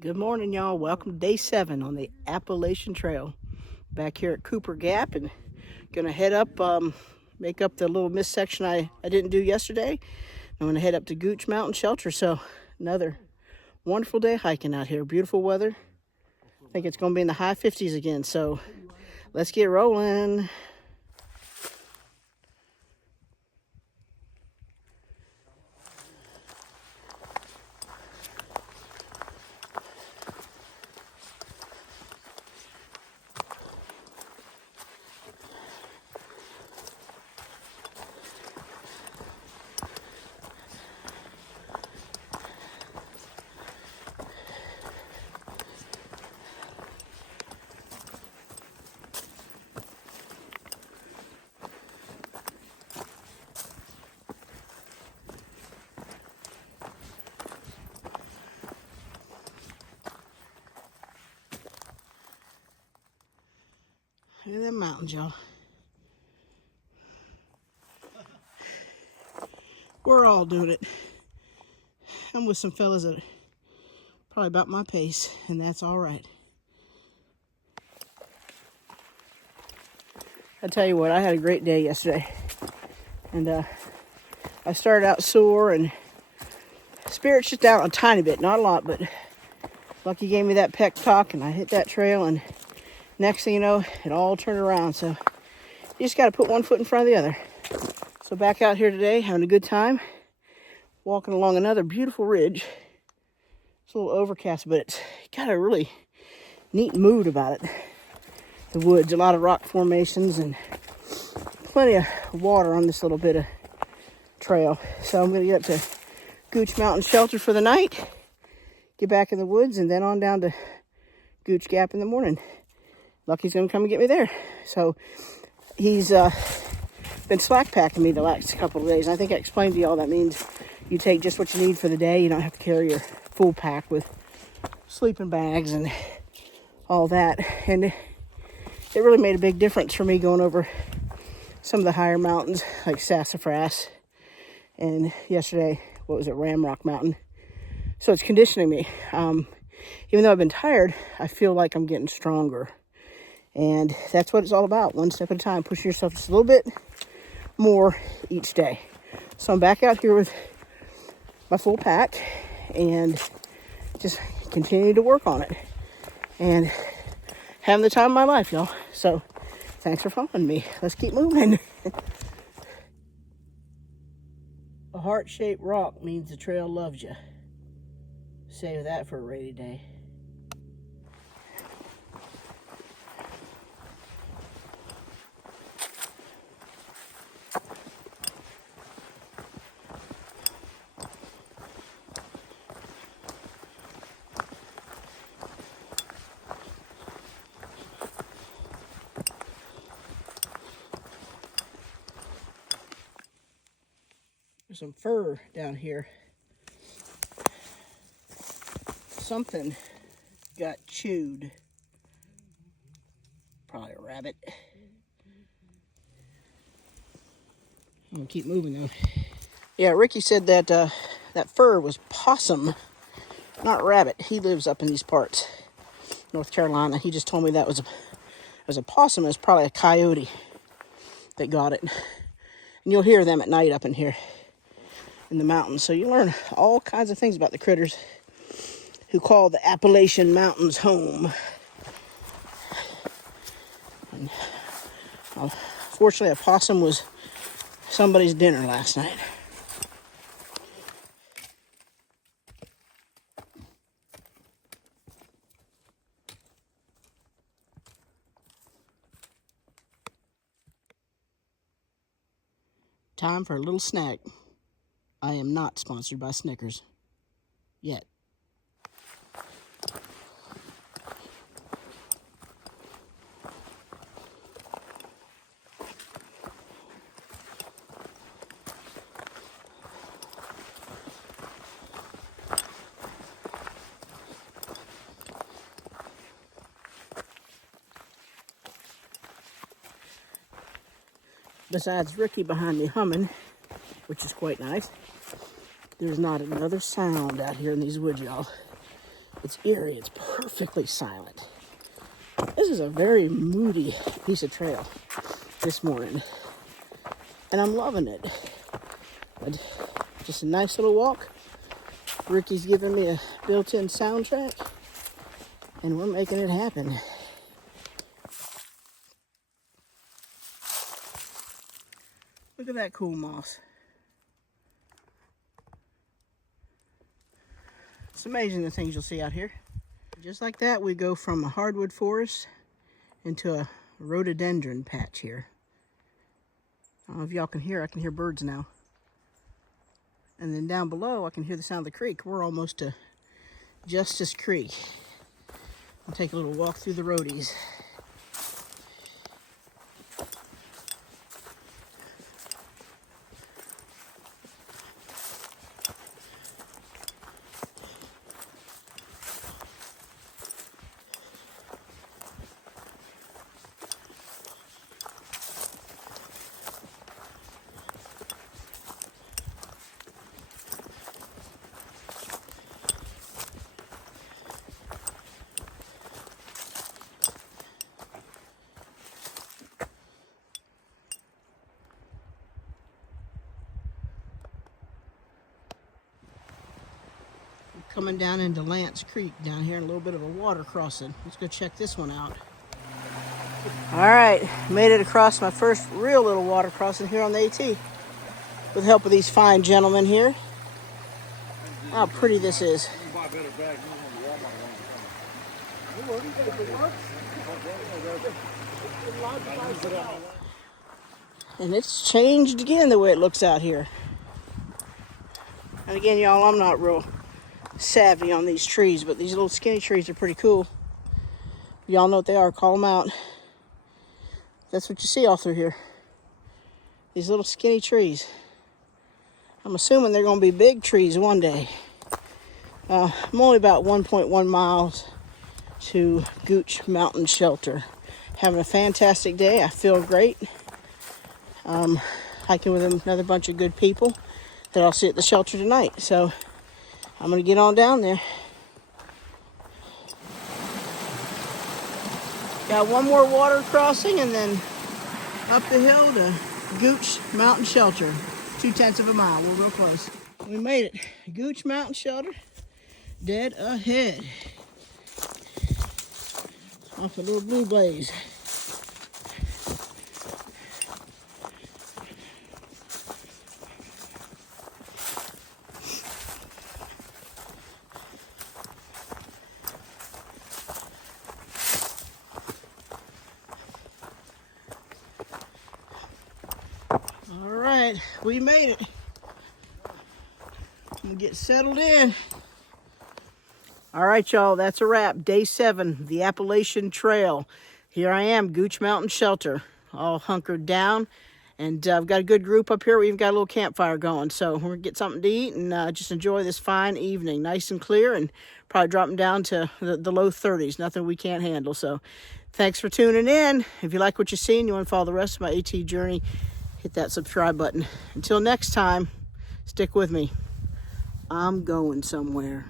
Good morning, y'all. Welcome to day 7 on the Appalachian Trail. Back here at Cooper Gap, and gonna head up, make up the little missed section I didn't do yesterday. I'm gonna head up to Gooch Mountain Shelter. So another wonderful day hiking out here. Beautiful weather. I think it's gonna be in the high 50s again. So let's get rolling. Look at them mountains, y'all. We're all doing it. I'm with some fellas that are probably about my pace, and that's all right. I tell you what, I had a great day yesterday, and I started out sore and spirits just down a tiny bit, not a lot, but Lucky gave me that pep talk, and I hit that trail, and next thing you know, it all turned around. So you just got to put one foot in front of the other. So back out here today, having a good time, walking along another beautiful ridge. It's a little overcast, but it's got a really neat mood about it. The woods, a lot of rock formations, and plenty of water on this little bit of trail. So I'm going to get up to Gooch Mountain Shelter for the night, get back in the woods, and then on down to Gooch Gap in the morning. Lucky's going to come and get me there. So he's been slack packing me the last couple of days. I think I explained to y'all that means you take just what you need for the day. You don't have to carry your full pack with sleeping bags and all that. And it really made a big difference for me going over some of the higher mountains like Sassafras and yesterday, Ramrock Mountain. So it's conditioning me. Even though I've been tired, I feel like I'm getting stronger. And that's what it's all about. One step at a time, pushing yourself just a little bit more each day. So I'm back out here with my full pack and just continue to work on it. And having the time of my life, y'all. So thanks for following me. Let's keep moving. A heart-shaped rock means the trail loves you. Save that for a rainy day. There's some fur down here. Something got chewed. Probably a rabbit. I'm gonna keep moving though. Yeah, Ricky said that that fur was possum, not rabbit. He lives up in these parts, North Carolina. He just told me that was a possum. It's probably a coyote that got it. And you'll hear them at night up in here in the mountains. So you learn all kinds of things about the critters who call the Appalachian Mountains home. And, fortunately, a possum was somebody's dinner last night. Time for a little snack. I am not sponsored by Snickers. Yet. Besides Ricky behind me humming, which is quite nice, there's not another sound out here in these woods, y'all. It's eerie. It's perfectly silent. This is a very moody piece of trail this morning, and I'm loving it. But just a nice little walk. Ricky's giving me a built-in soundtrack, and we're making it happen. Look at that cool moss. It's amazing the things you'll see out here. Just like that, we go from a hardwood forest into a rhododendron patch here. I don't know if y'all can hear, I can hear birds now. And then down below, I can hear the sound of the creek. We're almost to Justice Creek. I'll take a little walk through the roadies. Coming down into Lance Creek down here, and a little bit of a water crossing. Let's go check this one out. All right, made it across my first real little water crossing here on the AT with the help of these fine gentlemen here. How pretty this is. And it's changed again the way it looks out here. And again, y'all, I'm not real savvy on these trees, but these little skinny trees are pretty cool. Y'all know what they are, call them out. That's what you see all through here. These little skinny trees. I'm assuming they're going to be big trees one day. I'm only about 1.1 miles to Gooch Mountain Shelter. Having a fantastic day. I feel great. Hiking with another bunch of good people that I'll see at the shelter tonight. So I'm going to get on down there. Got one more water crossing and then up the hill to Gooch Mountain Shelter. 0.2 of a mile. We're real close. We made it. Gooch Mountain Shelter. Dead ahead. Off a little blue blaze. We made it. I'm gonna get settled in. All right, y'all, that's a wrap. Day 7, the Appalachian Trail. Here I am, Gooch Mountain Shelter, all hunkered down. And I've got a good group up here. We've got a little campfire going. So we're gonna get something to eat and just enjoy this fine evening. Nice and clear, and probably dropping down to the low 30s. Nothing we can't handle. So thanks for tuning in. If you like what you see and you want to follow the rest of my AT journey, hit that subscribe button. Until next time, stick with me. I'm going somewhere.